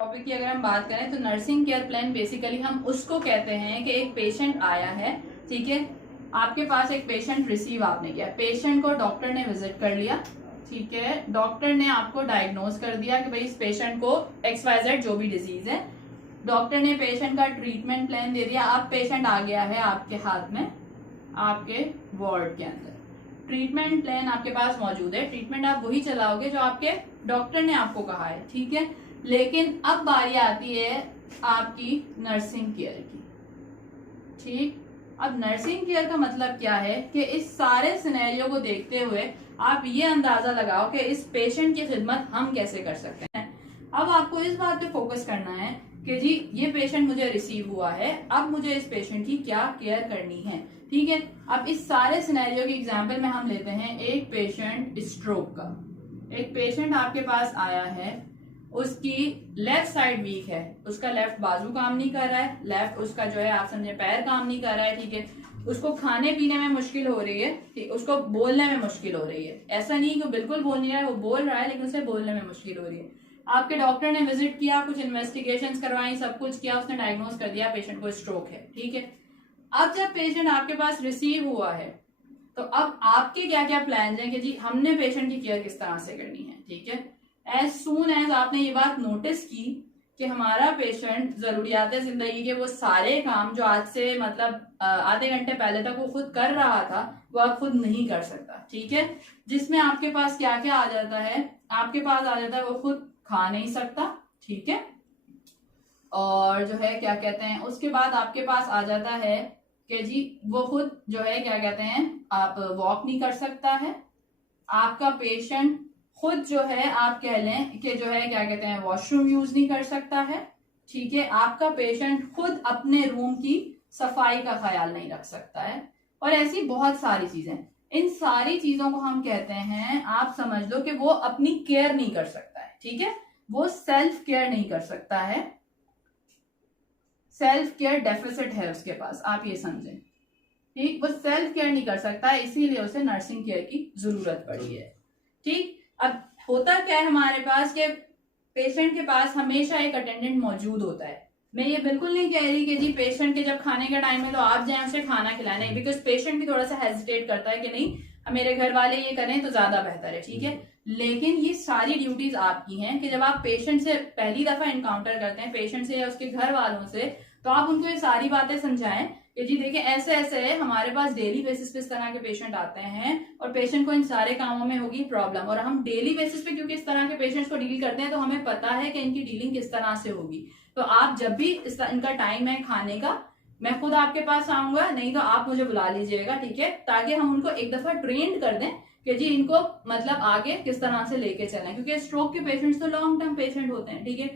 Topic की अगर हम बात करें तो नर्सिंग केयर प्लान बेसिकली हम उसको कहते हैं कि एक पेशेंट आया है, ठीक है, आपके पास एक पेशेंट रिसीव आपने किया, पेशेंट को डॉक्टर ने विजिट कर लिया, ठीक है, डॉक्टर ने आपको डायग्नोज कर दिया कि भाई इस पेशेंट को XYZ जो भी डिजीज है, डॉक्टर ने पेशेंट का ट्रीटमेंट प्लान दे दिया। अब पेशेंट आ गया है आपके हाथ में, आपके वार्ड के अंदर ट्रीटमेंट प्लान आपके पास मौजूद है, ट्रीटमेंट आप वही चलाओगे जो आपके डॉक्टर ने आपको कहा है, ठीक है। लेकिन अब बारी आती है आपकी नर्सिंग केयर की, ठीक। अब नर्सिंग केयर का मतलब क्या है कि इस सारे सिनेरियो को देखते हुए आप ये अंदाजा लगाओ कि इस पेशेंट की खिदमत हम कैसे कर सकते हैं। अब आपको इस बात पे फोकस करना है कि जी ये पेशेंट मुझे रिसीव हुआ है, अब मुझे इस पेशेंट की क्या केयर करनी है, ठीक है। अब इस सारे सिनेरियो की एग्जांपल में हम लेते हैं एक पेशेंट स्ट्रोक का। एक पेशेंट आपके पास आया है, उसकी लेफ्ट साइड वीक है, उसका लेफ्ट बाजू काम नहीं कर रहा है, लेफ्ट उसका जो है आप समझे पैर काम नहीं कर रहा है, ठीक है, उसको खाने पीने में मुश्किल हो रही है, ठीक, उसको बोलने में मुश्किल हो रही है, ऐसा नहीं कि बिल्कुल बोल नहीं रहा है, वो बोल रहा है लेकिन उसे बोलने में मुश्किल हो रही है। आपके डॉक्टर ने विजिट किया, कुछ इन्वेस्टिगेशंस करवाई, सब कुछ किया, उसने डायग्नोज कर दिया पेशेंट को स्ट्रोक है, ठीक है। अब जब पेशेंट आपके पास रिसीव हुआ है तो अब आपके क्या क्या प्लान हैं कि जी हमने पेशेंट की केयर किस तरह से करनी है, ठीक है। एज सून एज आपने ये बात नोटिस की कि हमारा पेशेंट जरूरियात जिंदगी के वो सारे काम जो आज से मतलब आधे घंटे पहले तक वो खुद कर रहा था वो अब खुद नहीं कर सकता, ठीक है। जिसमें आपके पास क्या क्या आ जाता है, आपके पास आ जाता है वो खुद खा नहीं सकता, ठीक है, और जो है क्या कहते हैं उसके बाद आपके पास आ जाता है कि जी वो खुद जो है क्या कहते हैं आप वॉक नहीं कर सकता है, आपका पेशेंट खुद जो है आप कह लें कि जो है क्या कहते हैं वॉशरूम यूज नहीं कर सकता है, ठीक है, आपका पेशेंट खुद अपने रूम की सफाई का ख्याल नहीं रख सकता है, और ऐसी बहुत सारी चीजें। इन सारी चीजों को हम कहते हैं, आप समझ लो कि वो अपनी केयर नहीं कर सकता है, ठीक है, वो सेल्फ केयर नहीं कर सकता है, सेल्फ केयर डेफिसिट है उसके पास, आप ये समझें, ठीक, वो सेल्फ केयर नहीं कर सकता है, इसीलिए उसे नर्सिंग केयर की जरूरत पड़ी है, ठीक। अब होता क्या है हमारे पास कि पेशेंट के पास हमेशा एक अटेंडेंट मौजूद होता है। मैं ये बिल्कुल नहीं कह रही कि जी पेशेंट के जब खाने का टाइम है तो आप जाए उसे खाना खिलाने, बिकॉज पेशेंट भी थोड़ा सा हेजिटेट करता है कि नहीं मेरे घर वाले ये करें तो ज्यादा बेहतर है, ठीक है। लेकिन ये सारी ड्यूटीज आपकी हैं कि जब आप पेशेंट से पहली दफा इनकाउंटर करते हैं, पेशेंट से या उसके घर वालों से, तो आप उनको ये सारी बातें समझाएं कि जी देखिए ऐसे ऐसे है, हमारे पास डेली बेसिस पे इस तरह के पेशेंट आते हैं और पेशेंट को इन सारे कामों में होगी प्रॉब्लम, और हम डेली बेसिस पे क्योंकि इस तरह के पेशेंट्स को डील करते हैं तो हमें पता है कि इनकी डीलिंग किस तरह से होगी। तो आप जब भी इनका टाइम है खाने का, मैं खुद आपके पास आऊंगा, नहीं तो आप मुझे बुला लीजिएगा, ठीक है, ताकि हम उनको एक दफा ट्रेंड कर दें कि जी इनको मतलब आगे किस तरह से लेके चलें, क्योंकि स्ट्रोक के पेशेंट्स तो लॉन्ग टर्म पेशेंट होते हैं, ठीक है।